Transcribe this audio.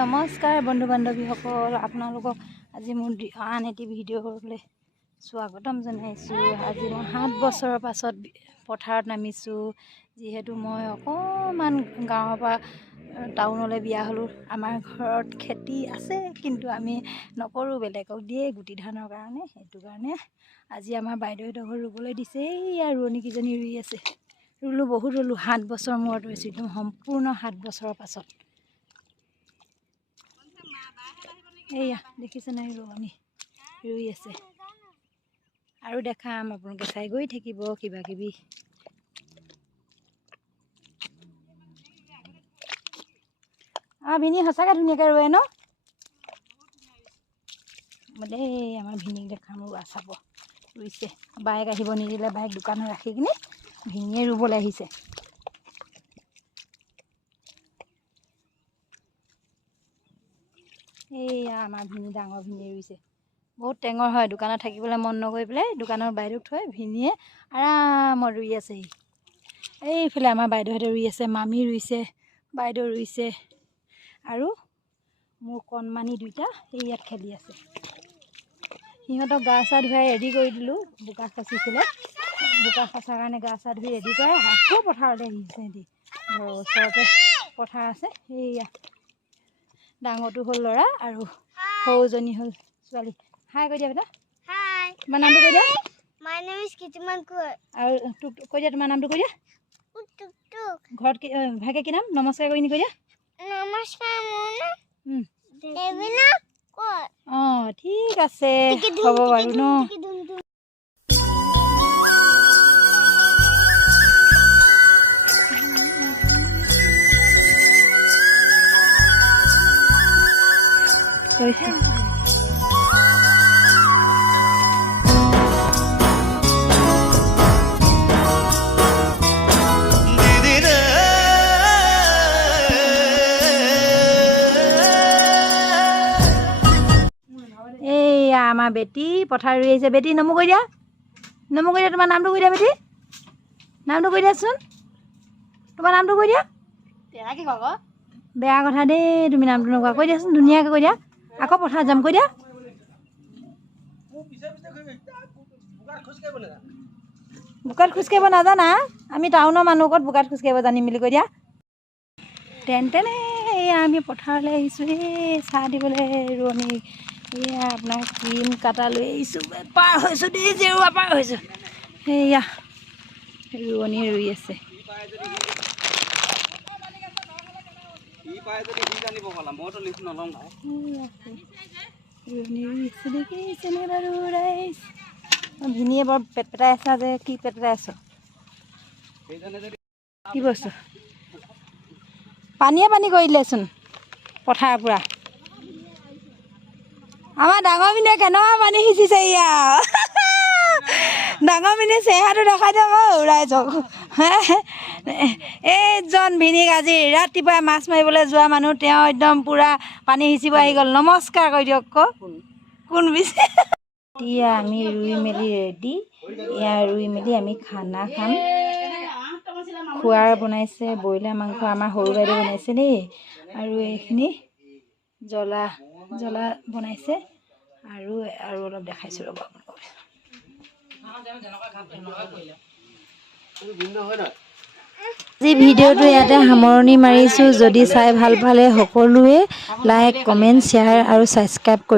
নমস্কাৰ বন্ধু বান্ধৱীসকল, আপোনালোকক আজি মোৰ আন এটি ভিডিঅ'লৈ স্বাগতম জনাইছোঁ। আজি মই 7 বছৰৰ পাছত পথাৰত নামিছোঁ। যিহেতু মই অকণমান গাঁৱৰ পৰা টাউনলৈ বিয়া হ'লোঁ। আমাৰ ঘৰত খেতি আছে, কিন্তু আমি নকৰোঁ, বেলেগক দিয়ে গুটি ধানৰ কাৰণে। সেইটো কাৰণে আজি আমাৰ বাইদেউহঁতৰ ঘৰত ৰুবলৈ দিছে। এইয়া ৰোৱনীকেইজনী ৰুই আছে। ৰুলোঁ, বহুত ৰুলোঁ। 7 বছৰ মূৰত ৰুইছোঁ, একদম সম্পূৰ্ণ 7 বছৰৰ পাছত। এইয়া দেখিছেনে, ৰোৱনী ৰুই আছে। আৰু দেখাম, আপোনালোকে চাই গৈ থাকিব কিবা কিবি। ভিনি সঁচাকৈ ধুনীয়াকৈ ৰুৱে ন দেই। আমাৰ ভিনিক দেখাম, ৰোৱা চাব। ৰুইছে, বাইক আহিব নিদিলে, বাইক দোকানত ৰাখি কিনে ভিনিয়ে ৰুবলৈ আহিছে। এইয়া আমাৰ ভিনি, ডাঙৰ ভিনিয়ে ৰুইছে। বহুত টেঙৰ হয়, দোকানত থাকিবলৈ মন নকৰি পেলাই দোকানৰ বাইদেউক থৈ ভিনিয়ে আৰামত ৰুই আছেহি। এইফালে আমাৰ বাইদেউহঁতে ৰুই আছে, মামী ৰুইছে, বাইদেউ ৰুইছে, আৰু মোৰ কণমানি দুইটা এই ইয়াত খেলি আছে। সিহঁতক গা চা ধুৱাই ৰেডি কৰি দিলোঁ। বোকা খচিছিলে, বোকা খচাৰ কাৰণে গা চা ধুই ৰেডি কৰে। আকৌ পথাৰলৈ আহিছে সিহঁতি। ঘৰৰ ওচৰতে পথাৰ আছে। এইয়া ডাঙৰটো হ'ল ল'ৰা আৰু সৰুজনী হ'ল ছোৱালী। হাই কৈ দিয়া বেটা। হাই। তোমাৰ নামটো কৈ দিয়া। মাই নেম ইজ কিটিমান কুৰ। আৰু টুক কৈ দিয়া, তোমাৰ নামটো কৈ দিয়া। টুক টুক। ঘৰত কি ভাগে কি নাম? নমস্কাৰ কৰি নি কৈ দিয়া। নমস্কাৰ মোৰ নাম দেবিনা কুৰ। অঁ ঠিক আছে, হ'ব বাৰু ন। এইয়া আমাৰ বেটি পথাৰ ৰুই আহিছে। বেটি নমো কৈ দিয়া, নমো কৈ দিয়া। তোমাৰ নামটো কৈ দিয়া বেটি, নামটো কৈ দিয়াচোন। তোমাৰ নামটো কৈ দিয়া। বেয়া কথা দেই, তুমি নামটো নকোৱা। কৈ দিয়াচোন, ধুনীয়াকৈ কৈ দিয়া। আকৌ পথাৰত যাম কৈ দিয়া। বোকাত খোজকাঢ়িব নাজানা? আমি টাউনৰ মানুহ, ক'ত বোকাত খোজকাঢ়িব জানিম বুলি কৈ দিয়া। তেনে এয়া আমি পথাৰলৈ আহিছোঁ। এই চাহ দিবলৈ ৰোৱনী। এয়া আপোনাক ক্ৰীম কাটা লৈ আহিছোঁ। পাৰ হৈছোঁ দেই, জেৰুৱা পাৰ হৈছোঁ। সেয়া ৰোৱনী ৰুই আছে। দেখিছেনে বাৰু ৰাইজ? ভিনিয়ে বৰ পেট পেটাই আছা যে, কি পেট পেটাই আছ? কি বস্তু? পানীয়ে পানী কৰি দিলেচোন পথাৰৰ পৰা। আমাৰ ডাঙৰ ভিনিয়ে কেনেকুৱা পানী সিঁচিছে। ইয়া ডাঙৰ ভিনিয়ে চেহেৰাটো দেখাই দিয়ক ৰাইজক। এইজন ভিনিক আজি ৰাতিপুৱাই মাছ মাৰিবলৈ যোৱা মানুহ, তেওঁ একদম পূৰা পানী সিঁচিব আহি গ'ল। নমস্কাৰ কৰি দিয়ক আকৌ। কোন বিছে? এতিয়া আমি ৰুই মেলি ৰেডি। এয়া ৰুই মেলি আমি খানা খাম। খোৱাৰ বনাইছে ব্ৰইলাৰ মাংস, আমাৰ সৰু বাইদেউ বনাইছে দেই। আৰু এইখিনি জ্বলা বনাইছে। আৰু অলপ দেখাইছোঁ ৰ'ব আপোনালোকক। আজি ভিডিঅ'টো ইয়াতে সামৰণি মাৰিছোঁ। যদি চাই ভাল পালে সকলোৱে লাইক, কমেণ্ট, শ্বেয়াৰ আৰু ছাবস্ক্ৰাইব কৰি